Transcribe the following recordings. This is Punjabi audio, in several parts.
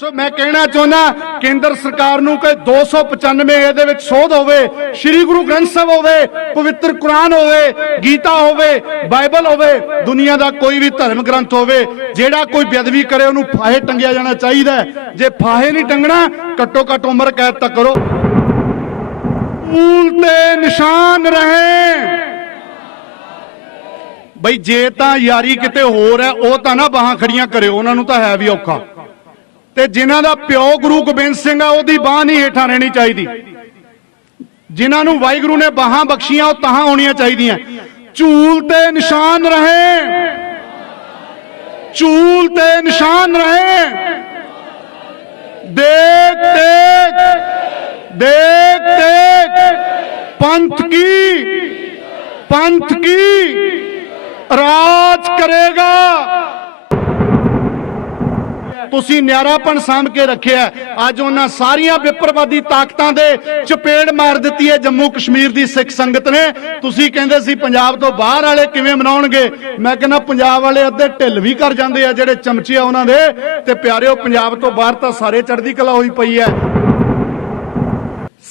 ਸੋ ਮੈਂ ਕਹਿਣਾ ਚਾਹੁੰਦਾ, ਕੇਂਦਰ ਸਰਕਾਰ ਨੂੰ ਕਿ 295 ਇਹਦੇ ਵਿੱਚ ਸੋਧ ਹੋਵੇ, ਸ੍ਰੀ ਗੁਰੂ ਗ੍ਰੰਥ ਸਾਹਿਬ ਹੋਵੇ, ਪਵਿੱਤਰ ਕੁਰਾਨ ਹੋਵੇ, ਗੀਤਾ ਹੋਵੇ, ਬਾਈਬਲ ਹੋਵੇ, ਦੁਨੀਆ ਦਾ ਕੋਈ ਵੀ ਧਰਮ ਗ੍ਰੰਥ ਹੋਵੇ, ਜਿਹੜਾ ਕੋਈ ਬੇਅਦਬੀ ਕਰੇ, ਉਹਨੂੰ ਫਾਹੇ ਟੰਗਿਆ ਜਾਣਾ ਚਾਹੀਦਾ ਜੇ ਫਾਹੇ ਨਹੀਂ ਟੰਗਣਾ, ਘੱਟੋ ਘੱਟ ਉਮਰ ਕੈਦ ਤਾਂ ਕਰੋ। ਮੂਲ ਤੇ ਨਿਸ਼ਾਨ ਰਹੇ। ਬਈ ਜੇ ਤਾਂ ਯਾਰੀ ਕਿਤੇ ਹੋਰ ਹੈ, ਉਹ ਤਾਂ ਨਾ ਬਾਹਾਂ ਖੜੀਆਂ ਕਰਿਓ, ਉਹਨਾਂ ਨੂੰ ਤਾਂ ਹੈ ਵੀ ਔਖਾ। ਤੇ ਜਿਨ੍ਹਾਂ ਦਾ ਪਿਓ ਗੁਰੂ ਗੋਬਿੰਦ ਸਿੰਘ ਆ, ਉਹਦੀ ਬਾਹ ਨਹੀਂ ਹੇਠਾਂ ਰਹਿਣੀ ਚਾਹੀਦੀ। ਜਿਨ੍ਹਾਂ ਨੂੰ ਵਾਹਿਗੁਰੂ ਨੇ ਬਾਹਾਂ ਬਖਸ਼ੀਆਂ, ਉਹ ਤਾਂ ਹੋਣੀਆਂ ਚਾਹੀਦੀਆਂ। ਝੂਲ ਤੇ ਨਿਸ਼ਾਨ ਰਹੇ। ਝੂਲ ਤੇ ਨਿਸ਼ਾਨ ਰਹੇ। ਦੇਖ ਦੇਖ ਦੇਖ ਦੇਖ। ਪੰਥ ਕੀ? ਪੰਥ ਕੀ? ਰਾਜ ਕਰੇਗਾ। ਤੁਸੀਂ ਨਿਆਰਾਪਣ ਸਾਂਭ ਕੇ ਰੱਖਿਆ ਅੱਜ ਉਹਨਾਂ ਸਾਰੀਆਂ ਵਿਪਰਵਾਦੀ ਤਾਕਤਾਂ ਦੇ ਚਪੇੜ ਮਾਰ ਦਿੱਤੀ ਹੈ ਜੰਮੂ ਕਸ਼ਮੀਰ ਦੀ ਸਿੱਖ ਸੰਗਤ ਨੇ। ਤੁਸੀਂ ਕਹਿੰਦੇ ਸੀ ਪੰਜਾਬ ਤੋਂ ਬਾਹਰ ਵਾਲੇ ਕਿਵੇਂ ਮਨਾਉਣਗੇ? ਮੈਂ ਕਹਿੰਦਾ ਪੰਜਾਬ ਵਾਲੇ ਅੱਧੇ ਢਿੱਲ ਵੀ ਕਰ ਜਾਂਦੇ ਆ ਜਿਹੜੇ ਚਮਚੇ ਆ ਉਹਨਾਂ ਦੇ। ਤੇ ਪਿਆਰਿਓ, ਪੰਜਾਬ ਤੋਂ ਬਾਹਰ ਤਾਂ ਸਾਰੇ ਚੜ੍ਹਦੀ ਕਲਾ ਹੋਈ ਪਈ ਹੈ।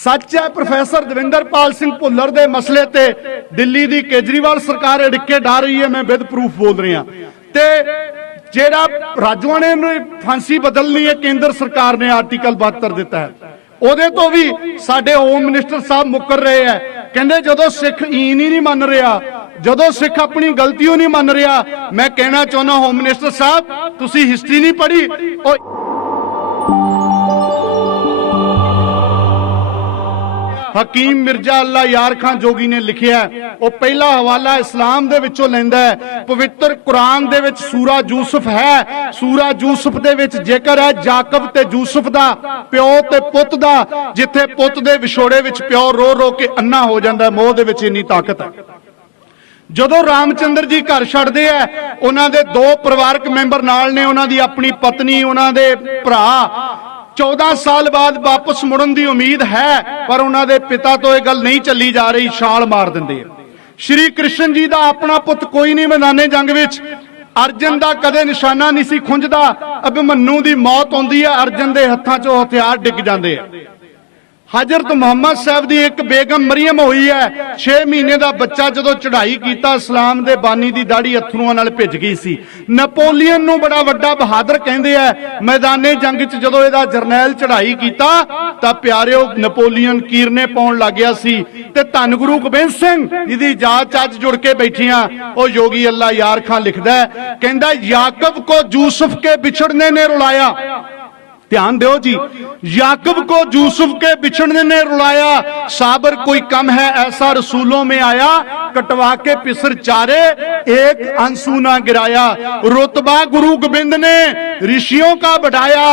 ਸੱਚ ਹੈ, ਪ੍ਰੋਫੈਸਰ ਦਵਿੰਦਰਪਾਲ ਸਿੰਘ ਭੁੱਲਰ ਦੇ ਮਸਲੇ ਤੇ ਦਿੱਲੀ ਦੀ ਕੇਜਰੀਵਾਲ ਸਰਕਾਰ ਅੜਿੱਕੇ ਡਾ ਰਹੀ ਹੈ। ਮੈਂ ਵਿਦ ਪ੍ਰੂਫ ਬੋਲ ਰਿਹਾ। ਤੇ ਜਿਹੜਾ ਰਾਜਵਾਨੇ ਨੂੰ ਫਾਂਸੀ ਬਦਲਣੀ ਹੈ, ਕੇਂਦਰ ਸਰਕਾਰ ਨੇ ਆਰਟੀਕਲ 72 ਦਿੱਤਾ ਹੈ। ਉਹਦੇ ਤੋਂ ਵੀ ਸਾਡੇ ਹੋਮ ਮਿਨਿਸਟਰ ਸਾਹਿਬ ਮੁੱਕਰ ਰਹੇ ਹੈ। ਕਹਿੰਦੇ ਜਦੋਂ ਸਿੱਖ ਈਨ ਹੀ ਨਹੀਂ ਮੰਨ ਰਿਹਾ, ਜਦੋਂ ਸਿੱਖ ਆਪਣੀ ਗਲਤੀ ਉਹ ਨਹੀਂ ਮੰਨ ਰਿਹਾ, ਮੈਂ ਕਹਿਣਾ ਚਾਹੁੰਦਾ ਹੋਮ ਮਿਨਿਸਟਰ ਸਾਹਿਬ, ਤੁਸੀਂ ਹਿਸਟਰੀ ਨਹੀਂ ਪੜ੍ਹੀ, ਉਹ ਹਕੀਮ ਮਿਰਜ਼ਾ ਅੱਲਾ ਯਾਰ ਖਾਨ ਜੋਗੀ ਨੇ ਲਿਖਿਆ ਉਹ ਪਹਿਲਾ ਹਵਾਲਾ ਇਸਲਾਮ ਦੇ ਵਿੱਚੋਂ ਲੈਂਦਾ ਹੈ। ਪਵਿੱਤਰ ਕੁਰਾਨ ਦੇ ਵਿੱਚ ਸੂਰਾ ਯੂਸਫ ਹੈ। ਸੂਰਾ ਯੂਸਫ ਦੇ ਵਿੱਚ ਜ਼ਿਕਰ ਹੈ ਜਾਕਬ ਤੇ ਯੂਸਫ ਦਾ ਪਿਓ ਤੇ ਪੁੱਤ ਦਾ ਜਿੱਥੇ ਪੁੱਤ ਦੇ ਵਿਛੋੜੇ ਵਿੱਚ ਪਿਓ ਰੋ ਰੋ ਕੇ ਅੰਨਾ ਹੋ ਜਾਂਦਾ ਹੈ, ਮੋਹ ਦੇ ਵਿੱਚ ਇੰਨੀ ਤਾਕਤ ਹੈ। ਜਦੋਂ ਰਾਮਚੰਦਰ ਜੀ ਘਰ ਛੱਡਦੇ ਆ ਉਹਨਾਂ ਦੇ ਦੋ ਪਰਿਵਾਰਕ ਮੈਂਬਰ ਨਾਲ ਨੇ ਉਹਨਾਂ ਦੀ ਆਪਣੀ ਪਤਨੀ ਉਹਨਾਂ ਦੇ ਭਰਾ 14 ਸਾਲ ਬਾਅਦ ਵਾਪਸ ਮੁੜਨ ਦੀ ਉਮੀਦ ਹੈ, ਪਰ ਉਹਨਾਂ ਦੇ ਪਿਤਾ ਤੋਂ ਇਹ ਗੱਲ ਨਹੀਂ ਚੱਲੀ ਜਾ ਰਹੀ, ਛਾਲ ਮਾਰ ਦਿੰਦੇ ਆ। ਸ਼੍ਰੀ ਕ੍ਰਿਸ਼ਨ ਜੀ ਦਾ ਆਪਣਾ ਪੁੱਤ ਕੋਈ ਨਹੀਂ ਮੈਦਾਨੇ ਜੰਗ ਵਿੱਚ। ਅਰਜਨ ਦਾ ਕਦੇ ਨਿਸ਼ਾਨਾ ਨਹੀਂ ਸੀ ਖੁੰਝਦਾ। ਅਭਿਮੰਨੂ ਦੀ ਮੌਤ ਆਉਂਦੀ ਹੈ, ਅਰਜਨ ਦੇ ਹੱਥਾਂ 'ਚੋਂ ਹਥਿਆਰ ਡਿੱਗ ਜਾਂਦੇ ਆ। ਹਜ਼ਰਤ ਮੁਹੰਮਦ ਸਾਹਿਬ ਦੀ ਇੱਕ ਬੇਗਮ ਮਰੀਮ ਹੋਈ ਹੈ। 6 ਮਹੀਨੇ ਦਾ ਬੱਚਾ ਜਦੋਂ ਚੜ੍ਹਾਈ ਕੀਤਾ ਇਸਲਾਮ ਦੇ ਬਾਨੀ ਦੀ ਦਾੜੀ ਅਥਰੂਆਂ ਨਾਲ ਭਿੱਜ ਗਈ ਸੀ। ਨੈਪੋਲੀਅਨ ਨੂੰ ਬੜਾ ਵੱਡਾ ਬਹਾਦਰ ਕਹਿੰਦੇ ਆ। ਮੈਦਾਨੇ ਜੰਗ 'ਚ ਜਦੋਂ ਇਹਦਾ ਜਰਨੈਲ ਚੜ੍ਹਾਈ ਕੀਤਾ, ਤਾਂ ਪਿਆਰਿਓ ਨਪੋਲੀਅਨ ਕੀਰਨੇ ਪਾਉਣ ਲੱਗ ਗਿਆ ਸੀ ਤੇ ਧੰਨ ਗੁਰੂ ਗੋਬਿੰਦ ਸਿੰਘ ਜਿਹਦੀ ਜਾਤ ਚ ਅੱਜ ਜੁੜ ਕੇ ਬੈਠੀਆਂ। ਉਹ ਯੋਗੀ ਅੱਲਾ ਯਾਰ ਖਾਂ ਲਿਖਦਾ ਕਹਿੰਦਾ, ਯਾਕਬ ਕੋ ਯੂਸਫ ਕੇ ਵਿਛੜਨੇ ਨੇ ਰੁਲਾਇਆ। ध्यान दो जी याकब को यूसुफ के बिछड़ने ने रुलाया साबर कोई कम है ऐसा रसूलों में आया कटवा के पिसर चारे एक अंसू ना गिराया रुतबा गुरु गोविंद ने ऋषियों का बढ़ाया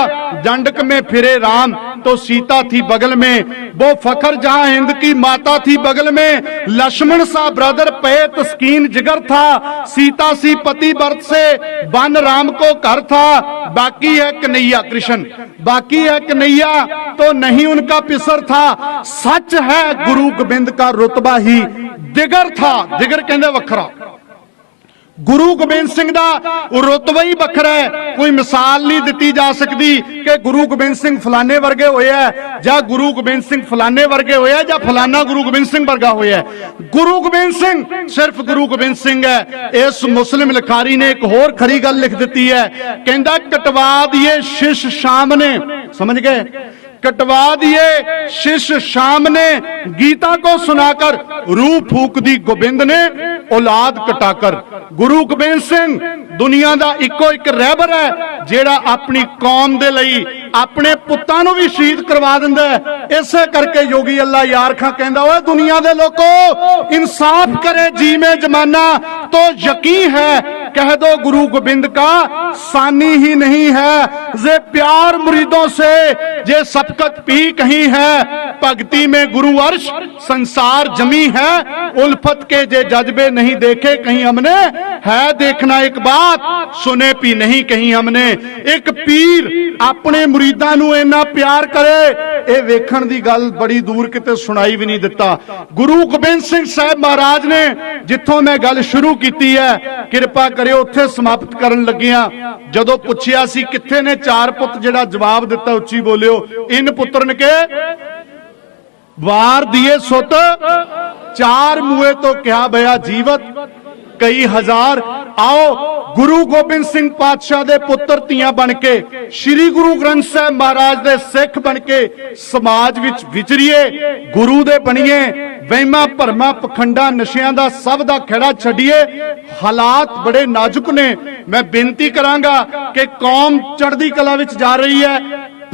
दंडक में फिरे राम तो सीता थी बगल में। वो फखर जहाँ हिंद की माता थी बगल में। लक्ष्मण सा ब्रदर पे तस्कीन जिगर था। सीता सी पति व्रत से वन राम को घर था। बाकी है कन्हैया कृष्ण। बाकी है कन्हैया तो नहीं उनका पिसर था। सच है गुरु गोबिंद का रुतबा ही। दिगर था। दिगर कहते वखरा। ਗੁਰੂ ਗੋਬਿੰਦ ਸਿੰਘ ਦਾ ਰੁਤਬਾ ਹੀ ਵੱਖਰਾ ਹੈ ਕੋਈ ਮਿਸਾਲ ਨਹੀਂ ਦਿੱਤੀ ਜਾ ਸਕਦੀ ਕਿ ਗੁਰੂ ਗੋਬਿੰਦ ਸਿੰਘ ਫਲਾਣੇ ਵਰਗੇ ਹੋਇਆ ਹੈ ਜਾਂ ਗੁਰੂ ਗੋਬਿੰਦ ਸਿੰਘ ਫਲਾਣੇ ਵਰਗੇ ਹੋਇਆ ਜਾਂ ਫਲਾਣਾ ਗੁਰੂ ਗੋਬਿੰਦ ਸਿੰਘ ਵਰਗਾ ਹੋਇਆ ਹੈ ਗੁਰੂ ਗੋਬਿੰਦ ਸਿੰਘ ਸਿਰਫ ਗੁਰੂ ਗੋਬਿੰਦ ਸਿੰਘ ਹੈ ਇਸ ਮੁਸਲਿਮ ਲਿਖਾਰੀ ਨੇ ਇੱਕ ਹੋਰ ਖਰੀ ਗੱਲ ਲਿਖ ਦਿੱਤੀ ਹੈ ਕਹਿੰਦਾ ਕਟਵਾ ਦੀਏ ਸ਼ਿਸ਼ ਸ਼ਾਮ ਨੇ ਸਮਝ ਗਏ कटवा दिए शिष्य शाम ने गीता को सुनाकर रूह फूक दी गोबिंद ने ਔਲਾਦ ਕਟਾਕਰ ਗੁਰੂ ਗੋਬਿੰਦ ਸਿੰਘ ਦੁਨੀਆ ਦਾ ਇੱਕੋ ਇੱਕ ਰਹਿਬਰ ਹੈ, ਜਿਹੜਾ ਆਪਣੀ ਕੌਮ ਦੇ ਲਈ ਆਪਣੇ ਪੁੱਤਾਂ ਨੂੰ ਵੀ ਸ਼ਹੀਦ ਕਰਵਾ ਦਿੰਦਾ ਇਸੇ ਕਰਕੇ ਯੋਗੀ ਅੱਲਾ ਯਾਰ ਖਾਂ ਕਹਿੰਦਾ, ਓਏ ਦੁਨੀਆ ਦੇ ਲੋਕੋ, ਇਨਸਾਫ ਕਰੇ ਜੀਵੇਂ ਜਮਾਨਾ, ਤੋ ਯਕੀਨ ਹੈ कह दो गुरु गोबिंद का सानी ही नहीं है जे प्यार मुरीदों से ये सबकत पी कहीं है भक्ति में गुरु अर्श संसार जमी है उल्फत के जे जज्बे नहीं देखे कहीं हमने है देखना एक बात सुने पी नहीं कहीं हमने एक पीर अपने मुरीदा नु इना प्यार करे ਇਹ ਵੇਖਣ ਦੀ ਗੱਲ ਬੜੀ ਦੂਰ ਕਿਤੇ ਸੁਣਾਈ ਵੀ ਨਹੀਂ ਦਿੱਤਾ। ਗੁਰੂ ਗੋਬਿੰਦ ਸਿੰਘ ਸਾਹਿਬ ਮਹਾਰਾਜ ਨੇ ਜਿੱਥੋਂ ਮੈਂ ਗੱਲ ਸ਼ੁਰੂ ਕੀਤੀ ਹੈ, ਕਿਰਪਾ ਕਰਿਓ ਉੱਥੇ ਸਮਾਪਤ ਕਰਨ ਲੱਗਿਆ। ਜਦੋਂ ਪੁੱਛਿਆ ਸੀ ਕਿੱਥੇ ਨੇ ਚਾਰ ਪੁੱਤ ਜਿਹੜਾ ਜਵਾਬ ਦਿੱਤਾ, ਉੱਚੀ ਬੋਲਿਓ, ਇਨ ਪੁੱਤਰਨ ਕੇ ਵਾਰ ਦੀਏ ਸੁੱਤ, ਚਾਰ ਮੂਏ ਤੋਂ ਕਿਹਾ ਭਇਆ ਜੀਵਤ ਕਈ ਹਜ਼ਾਰ। ਆਓ, ਗੁਰੂ ਗੋਬਿੰਦ ਸਿੰਘ ਪਾਤਸ਼ਾਹ ਦੇ ਪੁੱਤਰ ਧੀਆਂ ਬਣ ਕੇ, ਸ੍ਰੀ ਗੁਰੂ ਗ੍ਰੰਥ ਸਾਹਿਬ ਮਹਾਰਾਜ ਦੇ ਸਿੱਖ ਬਣ ਕੇ ਸਮਾਜ ਵਿੱਚ ਵਿਚਰੀਏ, ਗੁਰੂ ਦੇ ਬਣੀਏ, ਵਹਿਮਾਂ ਭਰਮਾਂ ਪਖੰਡਾਂ ਨਸ਼ਿਆਂ ਦਾ ਸਭ ਦਾ ਖੜਾ ਛੱਡੀਏ। ਹਾਲਾਤ ਬੜੇ ਨਾਜ਼ੁਕ ਨੇ। ਮੈਂ ਬੇਨਤੀ ਕਰਾਂਗਾ ਕਿ ਕੌਮ ਚੜ੍ਹਦੀ ਕਲਾ ਵਿੱਚ ਜਾ ਰਹੀ ਹੈ।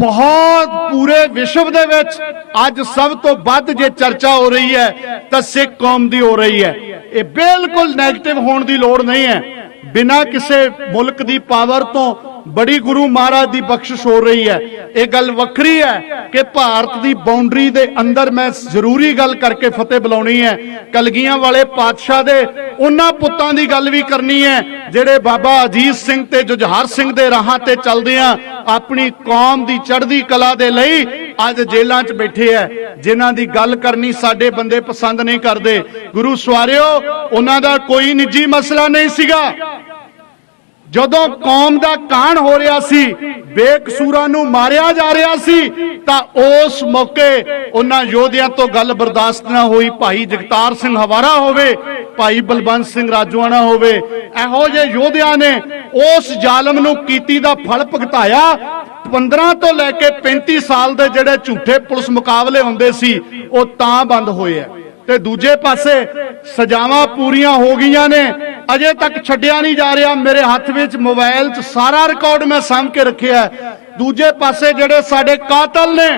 ਬਹੁਤ ਪੂਰੇ ਵਿਸ਼ਵ ਦੇ ਵਿੱਚ ਅੱਜ ਸਭ ਤੋਂ ਵੱਧ ਜੇ ਚਰਚਾ ਹੋ ਰਹੀ ਹੈ, ਤਾਂ ਸਿੱਖ ਕੌਮ ਦੀ ਹੋ ਰਹੀ ਹੈ। ਇਹ ਬਿਲਕੁਲ 네ਗੇਟਿਵ ਹੋਣ ਦੀ ਲੋੜ ਨਹੀਂ ਹੈ। ਬਿਨਾਂ ਕਿਸੇ ਮੁਲਕ ਦੀ ਪਾਵਰ ਤੋਂ ਬੜੀ ਗੁਰੂ ਮਹਾਰਾਜ ਦੀ ਬਖਸ਼ਿਸ਼ ਹੋ ਰਹੀ ਹੈ। ਇਹ ਗੱਲ ਵੱਖਰੀ ਹੈ ਕਿ ਭਾਰਤ ਦੀ ਬਾਉਂਡਰੀ ਦੇ ਅੰਦਰ ਮੈਂ ਜ਼ਰੂਰੀ ਗੱਲ ਕਰਕੇ ਫਤਿਹ ਬੁਲਾਉਣੀ ਹੈ। ਕਲਗੀਆਂ ਵਾਲੇ ਪਾਤਸ਼ਾਹ ਦੇ ਉਹਨਾਂ ਪੁੱਤਾਂ ਦੀ ਗੱਲ ਵੀ ਕਰਨੀ ਹੈ, ਜਿਹੜੇ ਬਾਬਾ ਅਜੀਤ ਸਿੰਘ ਤੇ ਜੁਝਾਰ ਸਿੰਘ ਦੇ ਰਾਹਾਂ ਤੇ ਚੱਲਦੇ ਆ ਆਪਣੀ ਕੌਮ ਦੀ ਚੜ੍ਹਦੀ ਕਲਾ ਦੇ ਲਈ ਅੱਜ ਜੇਲ੍ਹਾਂ 'ਚ ਬੈਠੇ ਐ ਜਿਨ੍ਹਾਂ ਦੀ ਗੱਲ ਕਰਨੀ ਸਾਡੇ ਬੰਦੇ ਪਸੰਦ ਨਹੀਂ ਕਰਦੇ। ਗੁਰੂ ਸਵਾਰਿਓ, ਉਹਨਾਂ ਦਾ ਕੋਈ ਨਿੱਜੀ ਮਸਲਾ ਨਹੀਂ ਸੀਗਾ। ਜਦੋਂ ਕੌਮ ਦਾ ਕਾਣ ਹੋ ਰਿਹਾ ਸੀ, ਬੇਕਸੂਰਾਂ ਨੂੰ ਮਾਰਿਆ ਜਾ ਰਿਹਾ ਸੀ, ਤਾਂ ਉਸ ਮੌਕੇ ਉਹਨਾਂ ਯੋਧਿਆਂ ਤੋਂ ਗੱਲ ਬਰਦਾਸ਼ਤ ਨਾ ਹੋਈ। ਭਾਈ ਜਗਤਾਰ ਸਿੰਘ ਹਵਾਰਾ ਹੋਵੇ, ਭਾਈ ਬਲਵੰਤ ਸਿੰਘ ਰਾਜਵਾਨਾ ਹੋਵੇ, ਇਹੋ ਜਿਹੇ ਯੋਧਿਆਂ ਨੇ ਉਸ ਜ਼ਾਲਮ ਨੂੰ ਕੀਤੀ ਦਾ ਫਲ ਭੁਗਤਾਇਆ। 15 ਤੋਂ ਲੈ ਕੇ 35 ਸਾਲ ਦੇ ਜਿਹੜੇ ਝੂਠੇ ਪੁਲਿਸ ਮੁਕਾਬਲੇ ਹੁੰਦੇ ਸੀ, ਉਹ ਤਾਂ ਬੰਦ ਹੋਏ ਆ। ਤੇ ਦੂਜੇ ਪਾਸੇ ਸਜ਼ਾਵਾਂ ਪੂਰੀਆਂ ਹੋ ਗਈਆਂ ਨੇ ਅਜੇ ਤੱਕ ਛੱਡਿਆ ਨਹੀਂ ਜਾ ਰਿਹਾ। ਮੇਰੇ ਹੱਥ ਵਿੱਚ ਮੋਬਾਈਲ 'ਚ ਸਾਰਾ ਰਿਕਾਰਡ ਮੈਂ ਸਾਂਭ ਕੇ ਰੱਖਿਆ ਦੂਜੇ ਪਾਸੇ ਜਿਹੜੇ ਸਾਡੇ ਕਾਤਲ ਨੇ,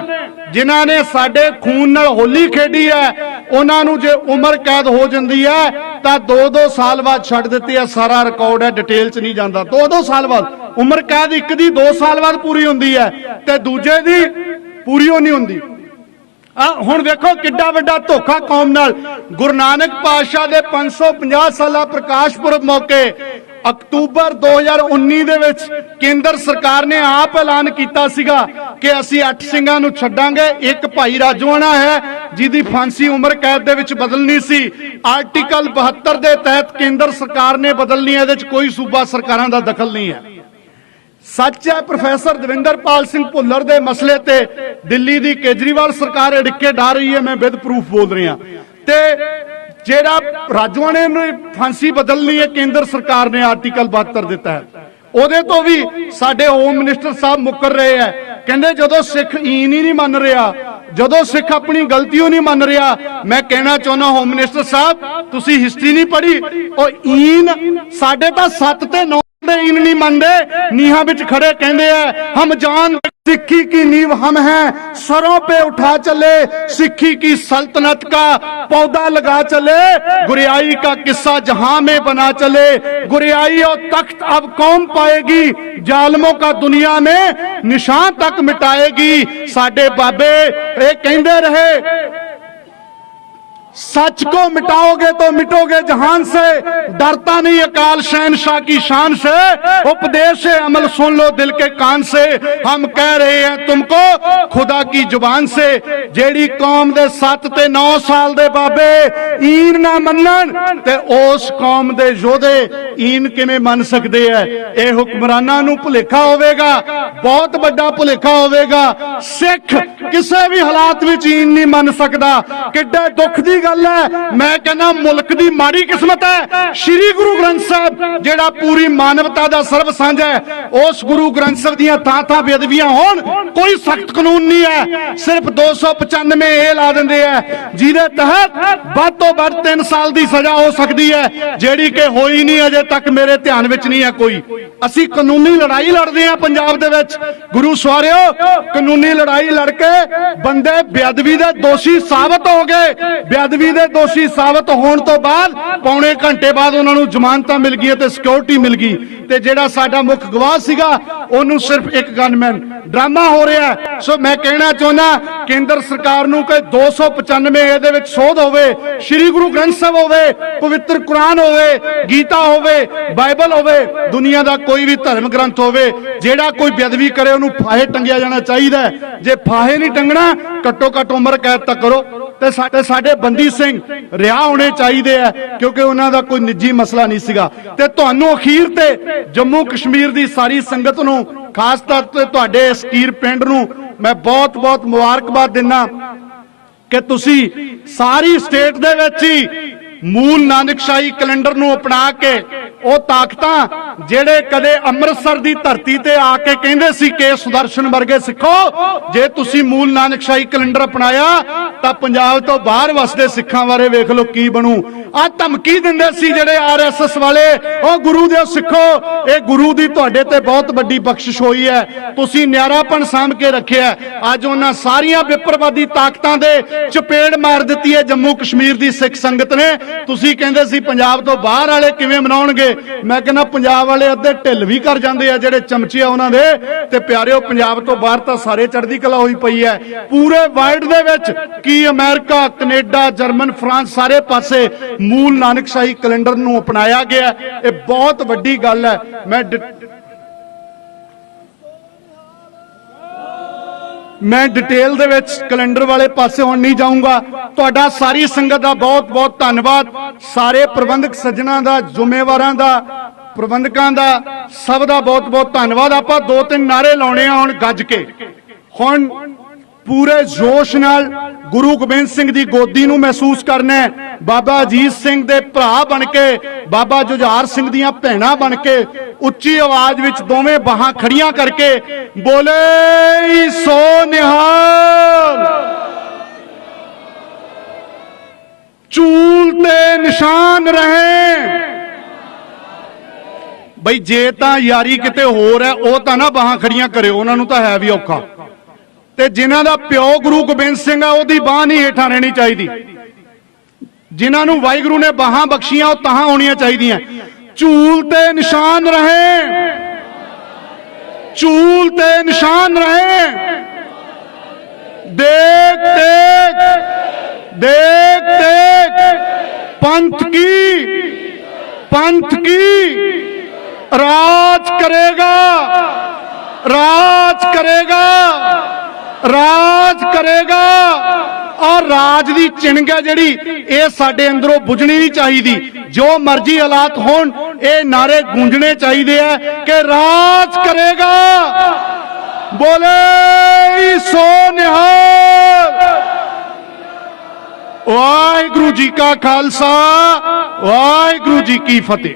ਜਿਨ੍ਹਾਂ ਨੇ ਸਾਡੇ ਖੂਨ ਨਾਲ ਹੋਲੀ ਖੇਡੀ ਹੈ, ਉਹਨਾਂ ਨੂੰ ਜੇ ਉਮਰ ਕੈਦ ਹੋ ਜਾਂਦੀ ਹੈ, ਤਾਂ 2-2 ਸਾਲ ਬਾਅਦ ਛੱਡ ਦਿੱਤੀ ਹੈ। ਸਾਰਾ ਰਿਕਾਰਡ ਹੈ, ਡਿਟੇਲ 'ਚ ਨਹੀਂ ਜਾਂਦਾ। 2-2 ਸਾਲ ਬਾਅਦ, ਉਮਰ ਕੈਦ ਇੱਕ ਦੀ 2 ਸਾਲ ਬਾਅਦ ਪੂਰੀ ਹੁੰਦੀ ਹੈ ਤੇ ਦੂਜੇ ਦੀ ਪੂਰੀ ਹੋ ਨਹੀਂ ਹੁੰਦੀ। ਆ, ਹੁਣ ਵੇਖੋ ਕਿੱਡਾ ਵੱਡਾ ਧੋਖਾ ਕੌਮ ਨਾਲ। ਗੁਰੂ ਨਾਨਕ ਪਾਤਸ਼ਾਹ ਦੇ 550 ਸਾਲਾ ਪ੍ਰਕਾਸ਼ ਪੁਰਬ ਮੌਕੇ ਅਕਤੂਬਰ 2019 ਦੇ ਵਿੱਚ ਕੇਂਦਰ ਸਰਕਾਰ ਨੇ ਆਪ ਐਲਾਨ ਕੀਤਾ ਸੀਗਾ ਕਿ ਅਸੀਂ ਅੱਠ ਸਿੰਘਾਂ ਨੂੰ ਛੱਡਾਂਗੇ, ਇੱਕ ਭਾਈ ਰਾਜਵਾਨਾ ਹੈ, ਜਿਹਦੀ ਫਾਂਸੀ ਉਮਰ ਕੈਦ ਦੇ ਵਿੱਚ ਬਦਲਣੀ ਸੀ। ਆਰਟੀਕਲ 72 ਦੇ ਤਹਿਤ ਕੇਂਦਰ ਸਰਕਾਰ ਨੇ ਬਦਲਣੀ ਹੈ, ਇਹਦੇ ਵਿੱਚ ਕੋਈ ਸੂਬਾ ਸਰਕਾਰਾਂ ਦਾ ਦਖਲ ਨਹੀਂ ਹੈ। ਸੱਚ ਹੈ, ਪ੍ਰੋਫੈਸਰ ਦਵਿੰਦਰਪਾਲ ਸਿੰਘ ਭੁੱਲਰ ਦੇ ਮਸਲੇ ਤੇ ਦਿੱਲੀ ਦੀ ਕੇਜਰੀਵਾਲ ਸਰਕਾਰ ਅੜਿੱਕੇ ਡਾ ਰਹੀ ਹੈ, ਮੈਂ ਵਿਦ ਪ੍ਰੂਫ ਬੋਲ ਰਿਹਾ। ਤੇ ਜਿਹੜਾ ਰਾਜਵਾਨੇ ਨੂੰ ਫਾਂਸੀ ਬਦਲਣੀ ਹੈ, ਕੇਂਦਰ ਸਰਕਾਰ ਨੇ ਆਰਟੀਕਲ 72 ਦਿੱਤਾ ਹੈ। ਉਹਦੇ ਤੋਂ ਵੀ ਸਾਡੇ ਹੋਮ ਮਿਨਿਸਟਰ ਸਾਹਿਬ ਮੁੱਕਰ ਰਹੇ ਹੈ। ਕਹਿੰਦੇ ਜਦੋਂ ਸਿੱਖ ਈਨ ਹੀ ਨਹੀਂ ਮੰਨ ਰਿਹਾ, ਜਦੋਂ ਸਿੱਖ ਆਪਣੀ ਗਲਤੀਓ ਨਹੀਂ ਮੰਨ ਰਿਹਾ, ਮੈਂ ਕਹਿਣਾ ਚਾਹੁੰਦਾ ਹੋਮ ਮਿਨਿਸਟਰ ਸਾਹਿਬ, ਤੁਸੀਂ ਹਿਸਟਰੀ ਨਹੀਂ ਪੜ੍ਹੀ, ਉਹ ਈਨ ਸਾਡੇ ਤਾਂ 7 ਤੇ 9 इन नहीं मानते नीहा खड़े कहते हैं, हम जान सिक्खी की नींव हम हैं, सरों पे उठा चले सिक्खी की सल्तनत का पौधा लगा चले, गुरियाई का किस्सा जहाँ में बना चले, गुरियाई और तख्त अब कौन पाएगी, जालमों का दुनिया में निशान तक मिटाएगी, साडे बाबे ये कहते रहे सच को मिटाओगे तो मिटोगे जहान से डरता नहीं अकाल शहनशाह की शान से उपदेश है अमल सुन लो दिल के कान से हम कह रहे हैं तुमको खुदा की जुबान से ਜਿਹੜੀ ਕੌਮ ਦੇ 7 ਤੇ 9 ਸਾਲ ਦੇ ਬਾਬੇ ਈਨ ਨਾ ਮੰਨਣ ਤੇ ਉਸ ਕੌਮ ਦੇ ਯੋਧੇ ਈਨ ਕਿਵੇਂ ਮੰਨ ਸਕਦੇ ਐ ਇਹ ਹੁਕਮਰਾਨਾਂ ਨੂੰ ਭੁਲੇਖਾ ਹੋਵੇਗਾ ਬਹੁਤ ਵੱਡਾ ਭੁਲੇਖਾ ਹੋਵੇਗਾ ਸਿੱਖ ਕਿਸੇ ਵੀ ਹਾਲਾਤ ਵਿੱਚ ਈਨ ਨਹੀਂ ਮੰਨ ਸਕਦਾ ਕਿੱਡੇ ਦੁੱਖ ਦੀ ਗੱਲ ਹੈ। ਮੈਂ ਕਹਿੰਦਾ ਮੁਲਕ ਦੀ ਮਾੜੀ ਕਿਸਮਤ ਹੈ। ਸ੍ਰੀ ਗੁਰੂ ਗ੍ਰੰਥ ਸਾਹਿਬ, ਜਿਹੜਾ ਪੂਰੀ ਮਾਨਵਤਾ ਦਾ ਸਰਬ ਸਾਂਝਾ ਹੈ, ਉਸ ਗੁਰੂ ਗ੍ਰੰਥ ਸਾਹਿਬ ਦੀਆਂ ਥਾਂ ਥਾਂ ਬੇਅਦਬੀਆਂ ਹੋਣ, ਕੋਈ ਸਖਤ ਕਾਨੂੰਨ ਨਹੀਂ ਹੈ। ਸਿਰਫ 295 ਇਹ ਲਾ ਦਿੰਦੇ ਆ ਜਿਹਦੇ ਤਹਿਤ ਵੱਧ ਤੋਂ ਵੱਧ 3 ਸਾਲ ਦੀ ਸਜ਼ਾ ਹੋ ਸਕਦੀ ਹੈ, ਜਿਹੜੀ ਕਿ ਹੋਈ ਨਹੀਂ ਅਜੇ ਤੱਕ, ਮੇਰੇ ਧਿਆਨ ਵਿੱਚ ਨਹੀਂ ਹੈ ਕੋਈ। ਅਸੀਂ ਕਾਨੂੰਨੀ ਲੜਾਈ ਲੜਦੇ ਆ ਪੰਜਾਬ ਦੇ ਵਿੱਚ। ਗੁਰੂ ਸਵਾਰਿਓ, ਕਾਨੂੰਨੀ ਲੜਾਈ ਲੜ ਕੇ ਬੰਦੇ ਬੇਅਦਬੀ ਦੇ ਦੋਸ਼ੀ ਸਾਬਤ ਹੋ ਗਏ। ਬੇਅਦਬੀ ਦੇ ਦੋਸ਼ੀ ਸਾਬਤ ਹੋਣ ਤੋਂ ਬਾਅਦ ਪੌਣੇ ਘੰਟੇ ਬਾਅਦ ਉਹਨਾਂ ਨੂੰ ਜ਼ਮਾਨਤਾਂ ਮਿਲ ਗਈਆਂ ਤੇ ਸਿਕਿਉਰਿਟੀ ਮਿਲ ਗਈ। ਤੇ ਜਿਹੜਾ ਸਾਡਾ ਮੁੱਖ ਗਵਾਹ ਸੀਗਾ, ਉਹਨੂੰ ਸਿਰਫ ਇੱਕ ਗਨਮੈਨ ਡਰਾਮਾ ਹੋ ਰਿਹਾ ਸੋ ਮੈਂ ਕਹਿਣਾ ਚਾਹੁੰਦਾ, ਕੇਂਦਰ ਸਰਕਾਰ ਨੂੰ ਕਿ 295 ਇਹਦੇ ਵਿੱਚ ਸੋਧ ਹੋਵੇ, ਸ੍ਰੀ ਗੁਰੂ ਗ੍ਰੰਥ ਸਾਹਿਬ ਹੋਵੇ, ਪਵਿੱਤਰ ਕੁਰਾਨ ਹੋਵੇ, ਗੀਤਾ ਹੋਵੇ, ਬਾਈਬਲ ਹੋਵੇ, ਦੁਨੀਆ ਦਾ ਕੋਈ ਵੀ ਧਰਮ ਗ੍ਰੰਥ ਹੋਵੇ, ਜਿਹੜਾ ਕੋਈ ਬੇਅਦਬੀ ਕਰੇ ਉਹਨੂੰ ਫਾਹੇ ਟੰਗਿਆ ਜਾਣਾ ਚਾਹੀਦਾ ਜੇ ਫਾਹੇ ਨਹੀਂ ਟੰਗਣਾ ਘੱਟੋ ਘੱਟ ਉਮਰ ਕੈਦ ਤੱਕ ਕਰੋ। ਤੇ ਸਾਡੇ ਸਾਡੇ ਬੰਦੀ ਸਿੰਘ ਰਿਹਾ ਹੋਣੇ ਚਾਹੀਦੇ ਆ, ਕਿਉਂਕਿ ਉਹਨਾਂ ਦਾ ਕੋਈ ਨਿੱਜੀ ਮਸਲਾ ਨਹੀਂ ਸੀਗਾ। ਤੇ ਤੁਹਾਨੂੰ ਅਖੀਰ ਤੇ ਜੰਮੂ ਕਸ਼ਮੀਰ ਦੀ ਸਾਰੀ ਸੰਗਤ ਨੂੰ, ਖਾਸ ਤੌਰ ਤੇ ਤੁਹਾਡੇ ਇਸ ਕੀਰ ਪਿੰਡ ਨੂੰ, ਮੈਂ ਬਹੁਤ ਬਹੁਤ ਮੁਬਾਰਕਬਾਦ ਦਿੰਦਾ ਕਿ ਤੁਸੀਂ ਸਾਰੀ ਸਟੇਟ ਦੇ ਵਿੱਚ ਹੀ ਮੂਲ ਨਾਨਕਸ਼ਾਹੀ ਕੈਲੰਡਰ ਨੂੰ ਅਪਣਾ ਕੇ ਉਹ ਤਾਕਤਾਂ ਜਿਹੜੇ ਕਦੇ ਅੰਮ੍ਰਿਤਸਰ ਦੀ ਧਰਤੀ ਤੇ ਆ ਕੇ ਕਹਿੰਦੇ ਸੀ, ਕਿ ਸੁਦਰਸ਼ਨ ਵਰਗੇ ਸਿੱਖੋ, ਜੇ ਤੁਸੀਂ ਮੂਲ ਨਾਨਕਸ਼ਾਹੀ ਕੈਲੰਡਰ ਅਪਣਾਇਆ ਤਾਂ ਪੰਜਾਬ ਤੋਂ ਬਾਹਰ ਵਸਦੇ ਸਿੱਖਾਂ ਬਾਰੇ ਵੇਖ ਲਓ ਕੀ ਬਣੂ। ਆ ਧਮਕੀ ਦਿੰਦੇ ਸੀ ਜਿਹੜੇ ਆਰਐਸਐਸ ਵਾਲੇ। ਉਹ ਗੁਰੂ ਦੇ ਸਿੱਖੋ। ਇਹ ਗੁਰੂ ਦੀ ਤੁਹਾਡੇ ਤੇ ਬਹੁਤ ਵੱਡੀ ਬਖਸ਼ਿਸ਼ ਹੋਈ ਹੈ। ਤੁਸੀਂ ਨਿਆਰਾਪਣ ਸਾਂਭ ਕੇ ਰੱਖਿਆ ਅੱਜ ਉਹਨਾਂ ਸਾਰੀਆਂ ਵਿਪਰਵਾਦੀ ਤਾਕਤਾਂ ਦੇ ਚਪੇੜ ਮਾਰ ਦਿੱਤੀ ਹੈ ਜੰਮੂ ਕਸ਼ਮੀਰ ਦੀ ਸਿੱਖ ਸੰਗਤ ਨੇ। ਤੁਸੀਂ ਕਹਿੰਦੇ ਸੀ ਪੰਜਾਬ ਤੋਂ ਬਾਹਰ ਵਾਲੇ ਕਿਵੇਂ ਮਨਾਉਣਗੇ? ਮੈਂ ਕਹਿੰਦਾ ਪੰਜਾਬ ਵਾਲੇ ਅੱਧੇ ਢਿੱਲ ਵੀ ਕਰ ਜਾਂਦੇ ਆ ਜਿਹੜੇ ਚਮਚੇ ਆ ਉਹਨਾਂ ਦੇ। ਤੇ ਪਿਆਰਿਓ, ਪੰਜਾਬ ਤੋਂ ਬਾਹਰ ਤਾਂ ਸਾਰੇ ਚੜ੍ਹਦੀ ਕਲਾ ਹੋਈ ਪਈ ਹੈ। ਪੂਰੇ ਵਰਲਡ ਦੇ ਵਿੱਚ ਕੀ ਅਮਰੀਕਾ, ਕੈਨੇਡਾ, ਜਰਮਨ, ਫਰਾਂਸ ਸਾਰੇ ਪਾਸੇ ਮੂਲ ਨਾਨਕਸ਼ਾਹੀ ਕੈਲੰਡਰ ਨੂੰ ਅਪਣਾਇਆ ਗਿਆ। ਇਹ ਬਹੁਤ ਵੱਡੀ ਗੱਲ ਹੈ। ਮੈਂ ਮੈਂ ਡਿਟੇਲ ਦੇ ਵਿੱਚ ਕੈਲੰਡਰ ਵਾਲੇ ਪਾਸੇ ਹੁਣ ਨਹੀਂ ਜਾਊਂਗਾ। ਤੁਹਾਡਾ ਸਾਰੀ ਸੰਗਤ ਦਾ ਬਹੁਤ ਬਹੁਤ ਧੰਨਵਾਦ। ਸਾਰੇ ਪ੍ਰਬੰਧਕ ਸੱਜਣਾ ਦਾ, ਜ਼ਿੰਮੇਵਾਰਾਂ ਦਾ, ਪ੍ਰਬੰਧਕਾਂ ਦਾ, ਸਭ ਦਾ ਬਹੁਤ ਬਹੁਤ ਧੰਨਵਾਦ। ਆਪਾਂ ਦੋ ਤਿੰਨ ਨਾਰੇ ਲਾਉਣੇ ਆ ਹੁਣ ਗੱਜ ਕੇ। ਹੁਣ ਪੂਰੇ ਜੋਸ਼ ਨਾਲ ਗੁਰੂ ਗੋਬਿੰਦ ਸਿੰਘ ਦੀ ਗੋਦੀ ਨੂੰ ਮਹਿਸੂਸ ਕਰਨਾ ਹੈ। ਬਾਬਾ ਅਜੀਤ ਸਿੰਘ ਦੇ ਭਰਾ ਬਣ ਕੇ, ਬਾਬਾ ਜੁਝਾਰ ਸਿੰਘ ਦੀਆਂ ਭੈਣਾਂ ਬਣ ਕੇ, ਉੱਚੀ ਆਵਾਜ਼ ਵਿੱਚ ਦੋਵੇਂ ਬਾਹਾਂ ਖੜੀਆਂ ਕਰਕੇ ਬੋਲੇ ਸੋ ਨਿਹਾਲ! ਚੂਲ ਤੇ ਨਿਸ਼ਾਨ ਰਹੇ। ਬਈ ਜੇ ਤਾਂ ਯਾਰੀ ਕਿਤੇ ਹੋਰ ਹੈ, ਉਹ ਤਾਂ ਨਾ ਬਾਹਾਂ ਖੜੀਆਂ ਕਰਿਓ, ਉਹਨਾਂ ਨੂੰ ਤਾਂ ਹੈ ਵੀ ਔਖਾ। ਤੇ ਜਿਨ੍ਹਾਂ ਦਾ ਪਿਓ ਗੁਰੂ ਗੋਬਿੰਦ ਸਿੰਘ ਆ, ਉਹਦੀ ਬਾਹ ਨਹੀਂ ਹੇਠਾਂ ਰਹਿਣੀ ਚਾਹੀਦੀ। ਜਿਨ੍ਹਾਂ ਨੂੰ ਵਾਹਿਗੁਰੂ ਨੇ ਬਾਹਾਂ ਬਖਸ਼ੀਆਂ, ਉਹ ਤਾਂ ਹੋਣੀਆਂ ਚਾਹੀਦੀਆਂ। ਝੂਲ ਤੇ ਨਿਸ਼ਾਨ ਰਹੇ। ਝੂਲ ਤੇ ਨਿਸ਼ਾਨ ਰਹੇ। ਦੇਖ ਦੇਖ ਦੇਖ ਦੇਖ। ਪੰਥ ਕੀ? ਪੰਥ ਕੀ? ਰਾਜ ਕਰੇਗਾ। ਰਾਜ ਕਰੇਗਾ। ਰਾਜ ਕਰੇਗਾ। ਔਰ ਰਾਜ ਦੀ ਚਿੰਗ ਹੈ ਜਿਹੜੀ, ਇਹ ਸਾਡੇ ਅੰਦਰੋਂ ਬੁਝਣੀ ਨਹੀਂ ਚਾਹੀਦੀ। ਜੋ ਮਰਜ਼ੀ ਹਾਲਾਤ ਹੋਣ, ਇਹ ਨਾਰੇ ਗੂੰਜਣੇ ਚਾਹੀਦੇ ਆ ਕਿ ਰਾਜ ਕਰੇਗਾ। ਬੋਲੇ, ਸੋ ਨਿਹਾਲ। ਵਾਹਿਗੁਰੂ ਜੀ ਕਾ ਖਾਲਸਾ, ਵਾਹਿਗੁਰੂ ਜੀ ਕੀ ਫਤਿਹ।